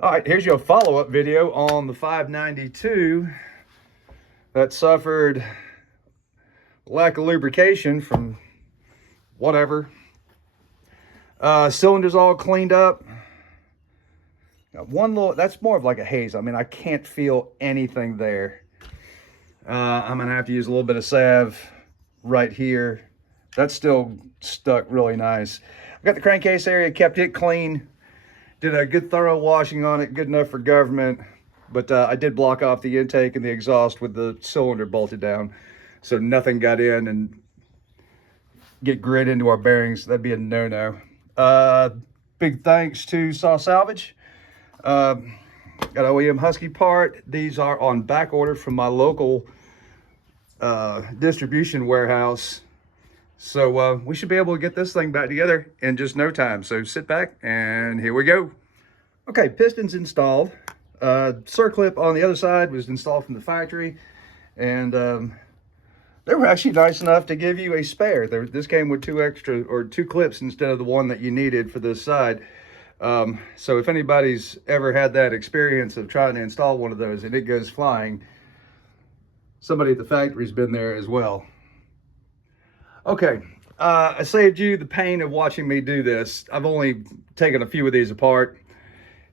All right, here's your follow-up video on the 592 that suffered lack of lubrication from whatever. Cylinders all cleaned up. Got one little, that's more of like a haze. I mean, I can't feel anything there. I'm gonna have to use a little bit of salve right here. That's still stuck really nice. I got the crankcase area, kept it clean. Did a good thorough washing on it, good enough for government. But I did block off the intake and the exhaust with the cylinder bolted down, so nothing got in and get grit into our bearings. That'd be a no-no. Big thanks to Saw Salvage. Got OEM Husky part. These are on back order from my local distribution warehouse. So we should be able to get this thing back together in just no time. So sit back and here we go. Okay, pistons installed. Circlip on the other side was installed from the factory, and they were actually nice enough to give you a spare. This came with two clips instead of the one that you needed for this side. So if anybody's ever had that experience of trying to install one of those and it goes flying, somebody at the factory's been there as well. Okay, I saved you the pain of watching me do this. I've only taken a few of these apart,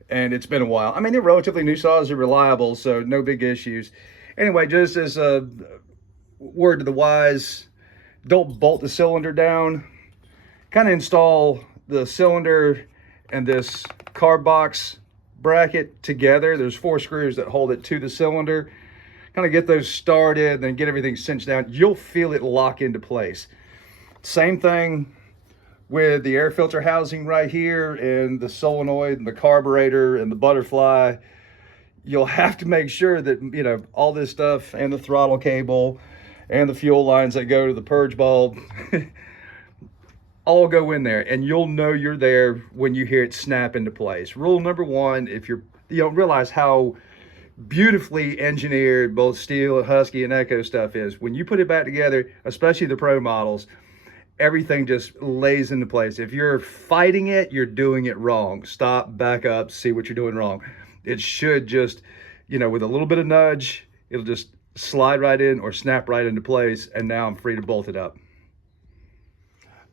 and it's been a while. I mean, they're relatively new saws, they're reliable, so no big issues. Anyway, just as a word to the wise, don't bolt the cylinder down. Kind of install the cylinder and this carb box bracket together. There's 4 screws that hold it to the cylinder. Kind of get those started, then get everything cinched down. You'll feel it lock into place. Same thing with the air filter housing right here, and the solenoid and the carburetor and the butterfly. You'll have to make sure that, you know, all this stuff and the throttle cable and the fuel lines that go to the purge bulb all go in there, and you'll know you're there when you hear it snap into place. Rule number 1, if you don't realize how beautifully engineered both Stihl, Husky, and Echo stuff is, when you put it back together, especially the pro models, everything just lays into place. If you're fighting it, you're doing it wrong. Stop, back up, see what you're doing wrong. It should just, you know, with a little bit of nudge, it'll just slide right in or snap right into place, and now I'm free to bolt it up.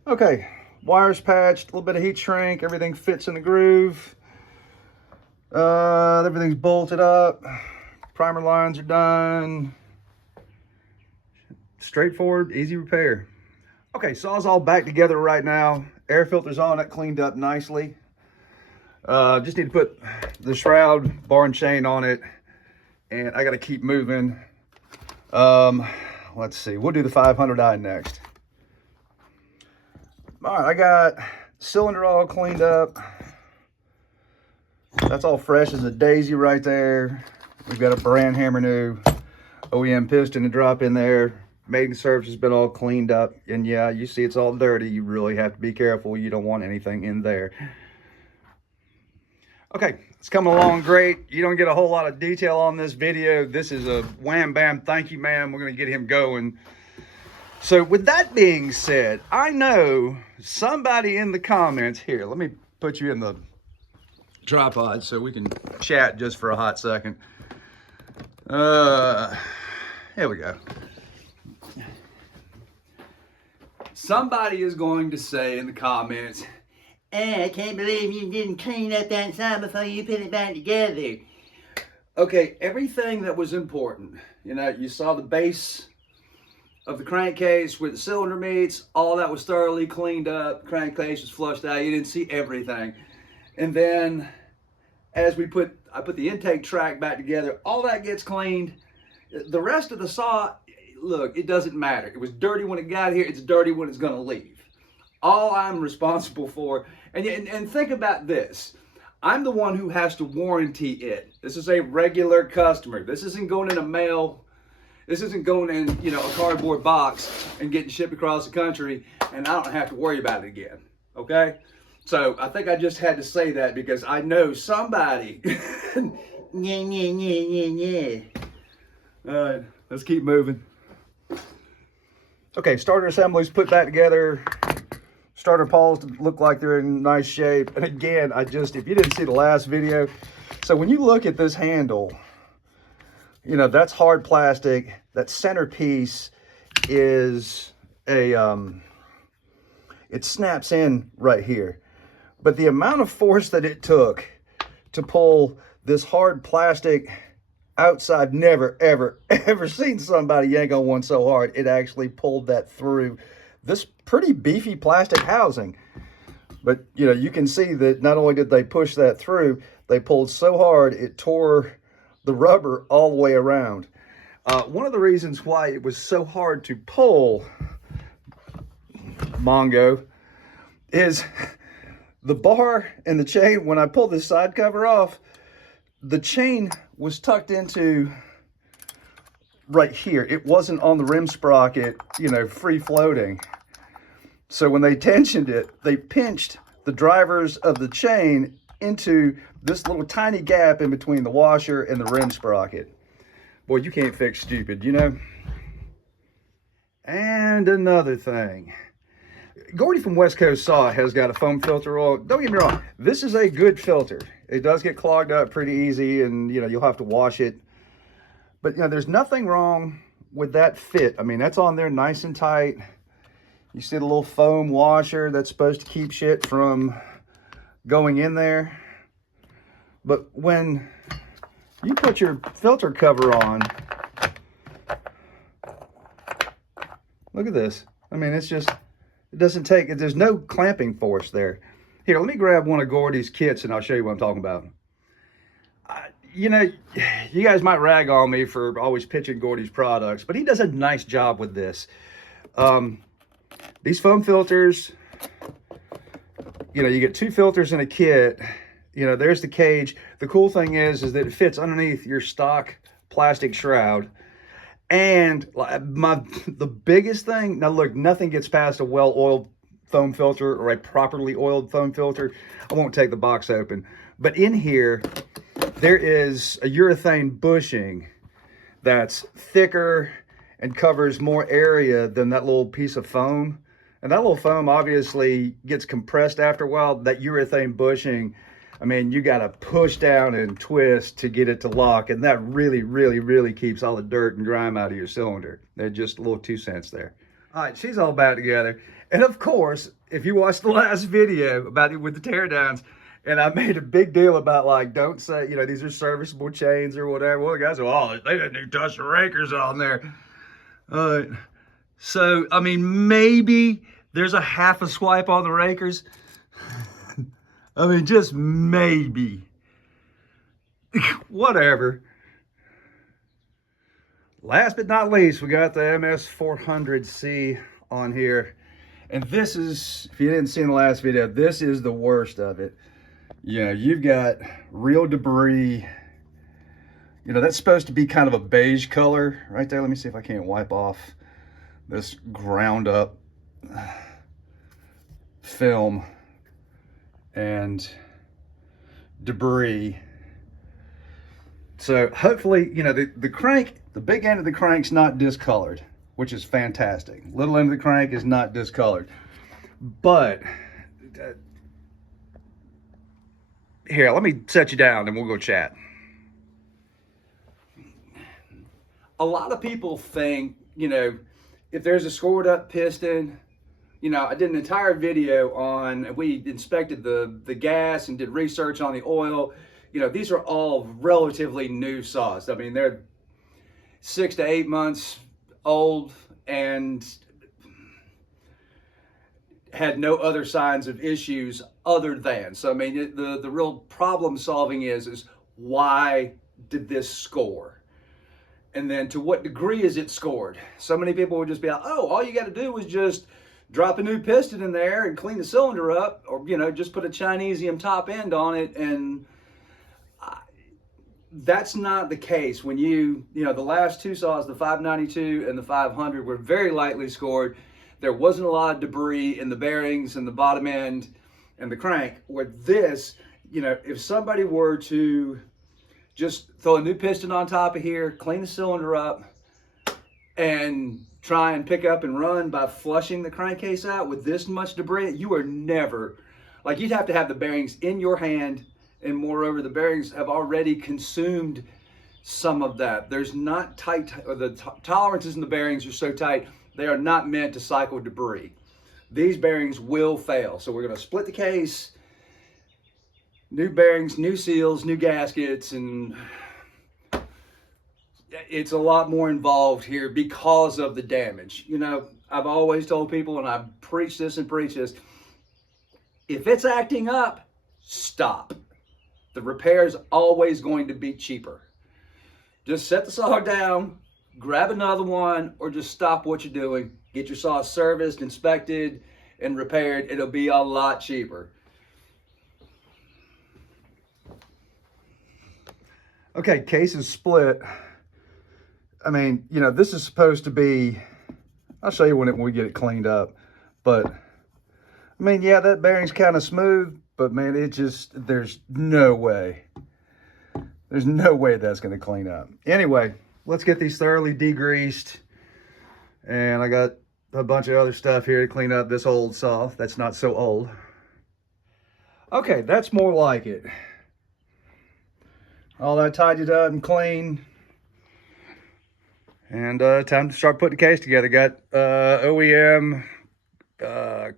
Okay, wires patched, a little bit of heat shrink, everything fits in the groove. Everything's bolted up. Primer lines are done. Straightforward, easy repair. Okay, saw's all back together right now. Air filter's on it, cleaned up nicely. Just need to put the shroud, bar and chain on it, and I gotta keep moving. Let's see, we'll do the 500i next. All right, I got cylinder all cleaned up. That's all fresh as a daisy right there. We've got a brand hammer new OEM piston to drop in there. Mating surface has been all cleaned up, and yeah, you see it's all dirty. You really have to be careful. You don't want anything in there. Okay, it's coming along great. You don't get a whole lot of detail on this video. This is a wham bam, thank you ma'am. We're gonna get him going. So with that being said, I know somebody in the comments here, let me put you in the tripod so we can chat just for a hot second. Here we go. Somebody is going to say in the comments, I can't believe you didn't clean up that side before you put it back together. Okay, everything that was important. You know, you saw the base of the crankcase where the cylinder meets, all that was thoroughly cleaned up. Crankcase was flushed out. You didn't see everything. And then as I put the intake track back together, all that gets cleaned. The rest of the saw, look, it doesn't matter. It was dirty when it got here. It's dirty when it's going to leave. All I'm responsible for, and think about this. I'm the one who has to warranty it. This is a regular customer. This isn't going in a mail. This isn't going in, you know, a cardboard box and getting shipped across the country, and I don't have to worry about it again. Okay? So I think I just had to say that because I know somebody. Yeah. All right, let's keep moving. Okay, starter assemblies put back together. Starter pawls look like they're in nice shape. And again, if you didn't see the last video, So when you look at this handle, you know, that's hard plastic. That centerpiece is a, it snaps in right here. But the amount of force that it took to pull this hard plastic outside, never, ever, ever seen somebody yank on one so hard. It actually pulled that through this pretty beefy plastic housing. But, you know, you can see that not only did they push that through, they pulled so hard, it tore the rubber all the way around. One of the reasons why it was so hard to pull, Mongo, is the bar and the chain. When I pulled this side cover off, the chain was tucked into right here. It wasn't on the rim sprocket, you know, free floating. So when they tensioned it, they pinched the drivers of the chain into this little tiny gap in between the washer and the rim sprocket. Boy, you can't fix stupid, you know? And another thing. Gordy from West Coast Saw has got a foam filter oil. Don't get me wrong, this is a good filter. It does get clogged up pretty easy, and you know, you'll have to wash it. But you know, there's nothing wrong with that fit. I mean, that's on there nice and tight. You see the little foam washer that's supposed to keep shit from going in there. But when you put your filter cover on, look at this. I mean, it's just, it doesn't take, there's no clamping force there. Here, let me grab one of Gordy's kits and I'll show you what I'm talking about. You know, you guys might rag on me for always pitching Gordy's products, but he does a nice job with this. These foam filters, you know, you get 2 filters in a kit. You know, there's the cage. The cool thing is that it fits underneath your stock plastic shroud. And the biggest thing, now look, nothing gets past a well-oiled foam filter or a properly oiled foam filter. I won't take the box open. But in here, there is a urethane bushing that's thicker and covers more area than that little piece of foam. And that little foam obviously gets compressed after a while. That urethane bushing, I mean, you got to push down and twist to get it to lock. And that really, really, really keeps all the dirt and grime out of your cylinder. They're just a little 2 cents there. All right, she's all back together. And of course, if you watched the last video about it with the teardowns, and I made a big deal about, like, don't say, you know, these are serviceable chains or whatever. Well, the guys go, oh, they didn't even touch the rakers on there. So, I mean, maybe there's a half a swipe on the rakers. I mean, just maybe. Whatever. Last but not least, we got the MS400C on here. And this is, if you didn't see in the last video, this is the worst of it. You know, you've got real debris. You know, that's supposed to be kind of a beige color right there. Let me see if I can't wipe off this ground up film and debris. So hopefully, you know, the crank, the big end of the crank's not discolored, which is fantastic. Little end of the crank is not discolored. But here, let me set you down and we'll go chat. A lot of people think, you know, if there's a scored up piston, you know, I did an entire video on, we inspected the gas and did research on the oil. You know, these are all relatively new saws. I mean, they're 6 to 8 months old and had no other signs of issues other than. So, I mean, the real problem solving is why did this score? And then to what degree is it scored? So many people would just be like, oh, all you got to do is just drop a new piston in there and clean the cylinder up, or, you know, just put a Chinesium top end on it. And that's not the case. When you know, the last 2 saws, the 592 and the 500, were very lightly scored. There wasn't a lot of debris in the bearings and the bottom end and the crank. With this, you know, if somebody were to just throw a new piston on top of here, clean the cylinder up, and try and pick up and run by flushing the crankcase out with this much debris, you are never, like, you'd have to have the bearings in your hand And moreover, the bearings have already consumed some of that. There's not tight, or the tolerances in the bearings are so tight, they are not meant to cycle debris. These bearings will fail. So we're going to split the case, new bearings, new seals, new gaskets, and it's a lot more involved here because of the damage. You know, I've always told people, and I preach this and preach this, if it's acting up, stop. The repair is always going to be cheaper. Just set the saw down, grab another one, or just stop what you're doing. Get your saw serviced, inspected, and repaired. It'll be a lot cheaper. Okay, case is split. I mean, you know, this is supposed to be, I'll show you when we get it cleaned up. But, I mean, yeah, that bearing's kind of smooth, but man, it just, there's no way. There's no way that's going to clean up. Anyway, let's get these thoroughly degreased. And I got a bunch of other stuff here to clean up this old saw that's not so old. Okay, that's more like it. All that tidied up and clean. And time to start putting the case together. Got OEM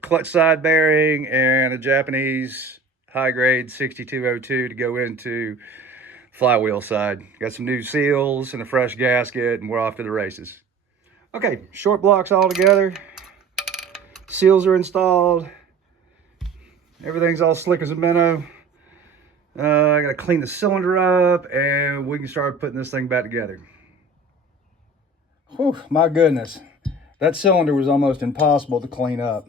clutch side bearing and a Japanese high grade 6202 to go into flywheel side. Got some new seals and a fresh gasket, and we're off to the races. Okay, short blocks all together. Seals are installed. Everything's all slick as a minnow. I gotta clean the cylinder up, and we can start putting this thing back together. Whew, my goodness. That cylinder was almost impossible to clean up.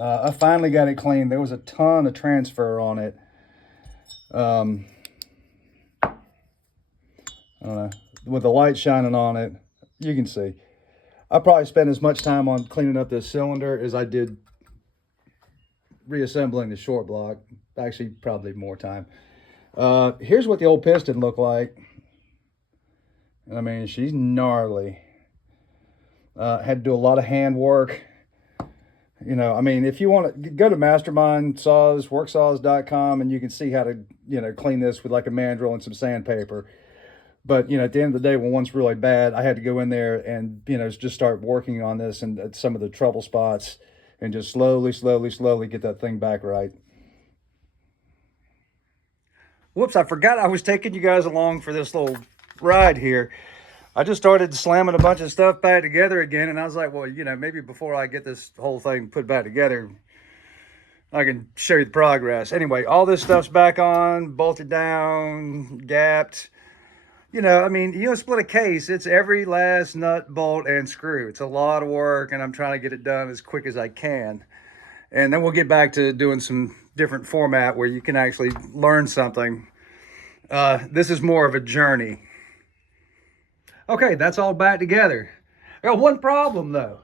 I finally got it cleaned. There was a ton of transfer on it. I don't know, with the light shining on it, you can see. I probably spent as much time on cleaning up this cylinder as I did reassembling the short block. Actually, probably more time. Here's what the old piston looked like. I mean, she's gnarly. Had to do a lot of hand work. You know, I mean, if you want to go to Mastermind Saws, worksaws.com, and you can see how to, you know, clean this with like a mandrel and some sandpaper. But, you know, at the end of the day, when one's really bad, I had to go in there and, you know, just start working on this and some of the trouble spots and just slowly get that thing back right. Whoops, I forgot I was taking you guys along for this little ride here. I just started slamming a bunch of stuff back together again, and I was like, well, you know, maybe before I get this whole thing put back together, I can show you the progress. Anyway, all this stuff's back on, bolted down, gapped. You know, I mean, you know, split a case, it's every last nut, bolt, and screw. It's a lot of work, and I'm trying to get it done as quick as I can. And then we'll get back to doing some different format where you can actually learn something. This is more of a journey. Okay, that's all back together. I got one problem, though.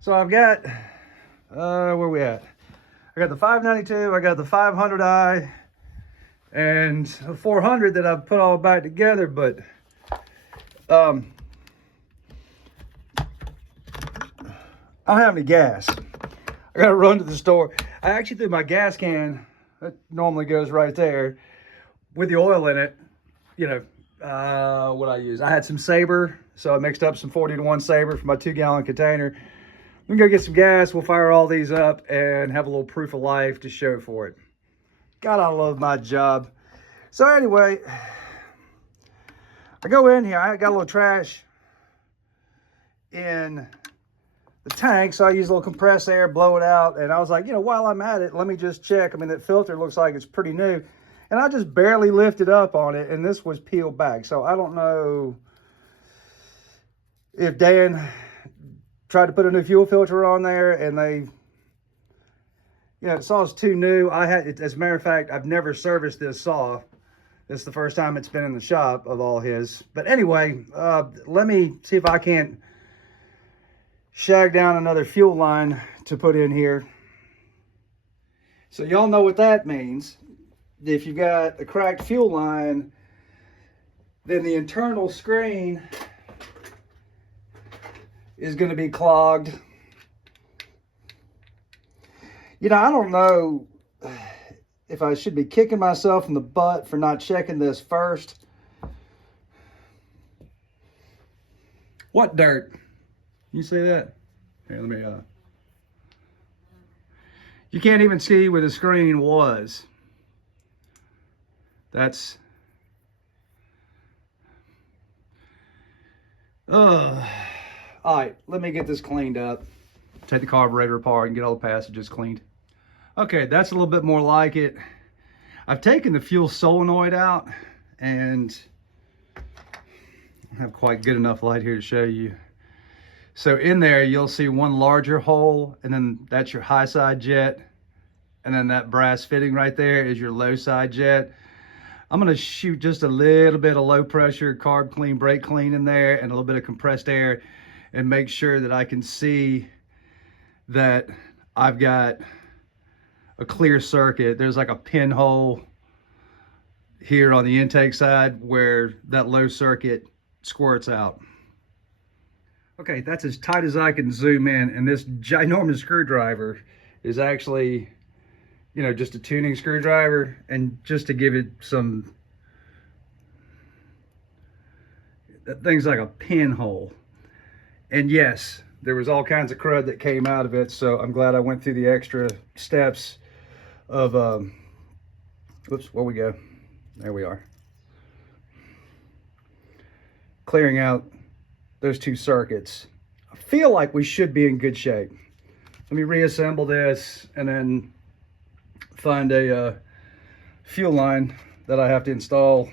So I've got, where we at? I got the 592, I got the 500i, and a 400 that I've put all back together, but I don't have any gas. I gotta run to the store. I actually threw my gas can, that normally goes right there, with the oil in it, you know, what I use. I had some Sabre, so I mixed up some 40-to-1 Sabre for my 2-gallon container. We can go get some gas, we'll fire all these up and have a little proof of life to show for it. God, I love my job. So anyway, I go in here, I got a little trash in the tank, so I use a little compressed air, blow it out, and I was like, you know, while I'm at it, let me just check. I mean, that filter looks like it's pretty new, and I just barely lifted up on it, and this was peeled back. So I don't know if Dan tried to put a new fuel filter on there, and they, you know, the saw's too new. As a matter of fact, I've never serviced this saw. This is the first time it's been in the shop of all his. But anyway, let me see if I can't shag down another fuel line to put in here. So y'all know what that means. If you've got a cracked fuel line, then the internal screen is going to be clogged. You know, I don't know if I should be kicking myself in the butt for not checking this first. What dirt? You see that? Here, let me, you can't even see where the screen was. That's, all right, let me get this cleaned up. Take the carburetor apart and get all the passages cleaned. Okay, that's a little bit more like it. I've taken the fuel solenoid out, and I have quite good enough light here to show you. So in there, you'll see one larger hole, and then that's your high side jet. And then that brass fitting right there is your low side jet. I'm gonna shoot just a little bit of low pressure carb clean, brake clean in there, and a little bit of compressed air, and make sure that I can see that I've got a clear circuit. There's like a pinhole here on the intake side where that low circuit squirts out. Okay, that's as tight as I can zoom in, and this ginormous screwdriver is actually, you know, just a tuning screwdriver, and just to give it some, that thing's like a pinhole. And yes, there was all kinds of crud that came out of it, so I'm glad I went through the extra steps of, whoops, where we go? There we are. Clearing out those two circuits. I feel like we should be in good shape. Let me reassemble this and then find a fuel line that I have to install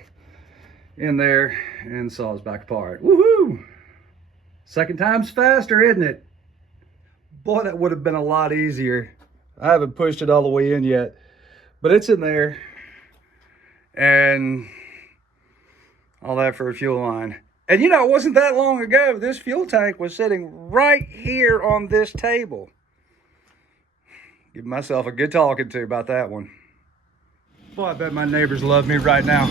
in there and saw it back apart. Woohoo! Second time's faster, isn't it? Boy, that would have been a lot easier. I haven't pushed it all the way in yet, but it's in there. And all that for a fuel line. And you know, it wasn't that long ago, this fuel tank was sitting right here on this table. Give myself a good talking to about that one. Boy, I bet my neighbors love me right now.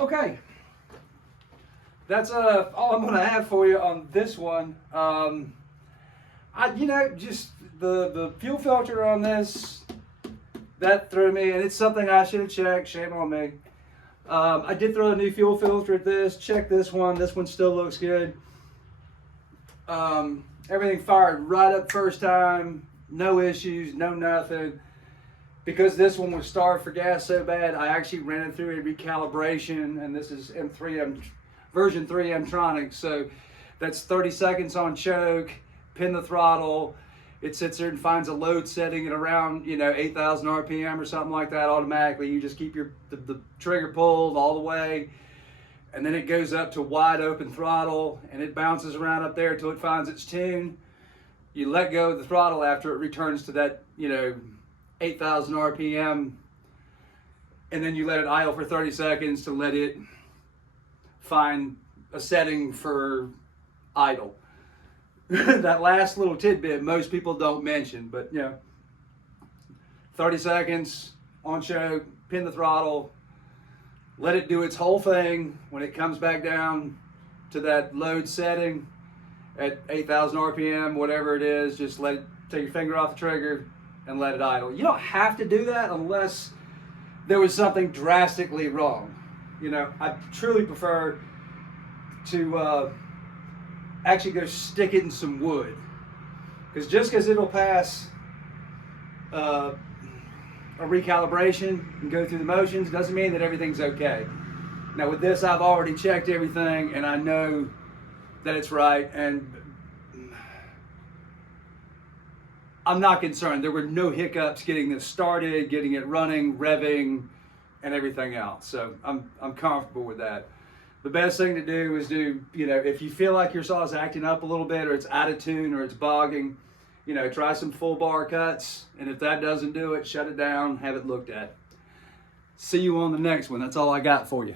Okay, that's all I'm gonna have for you on this one. You know, just the fuel filter on this, that threw me, and it's something I should have checked. Shame on me. I did throw a new fuel filter at this. Check this one. This one still looks good. Everything fired right up first time. No issues, no nothing. Because this one was starved for gas so bad, I actually ran it through a recalibration, and this is version 3 M-Tronics. So that's 30 seconds on choke, pin the throttle. It sits there and finds a load setting at around, you know, 8,000 RPM or something like that automatically. You just keep the trigger pulled all the way, and then it goes up to wide open throttle, and it bounces around up there until it finds its tune. You let go of the throttle after it returns to that, you know, 8,000 RPM, and then you let it idle for 30 seconds to let it find a setting for idle. That last little tidbit most people don't mention, but you know, 30 seconds on choke, pin the throttle, let it do its whole thing. When it comes back down to that load setting at 8,000 RPM, whatever it is, just let it, take your finger off the trigger and let it idle. You don't have to do that unless there was something drastically wrong. You know, I truly prefer to actually go stick it in some wood, because just because it'll pass a recalibration and go through the motions doesn't mean that everything's okay. Now with this, I've already checked everything and I know that it's right, and I'm not concerned. There were no hiccups getting this started, getting it running, revving, and everything else. So I'm comfortable with that. The best thing to do is do, you know, if you feel like your saw is acting up a little bit, or it's out of tune, or it's bogging, you know, try some full bar cuts. And if that doesn't do it, shut it down, have it looked at. See you on the next one. That's all I got for you.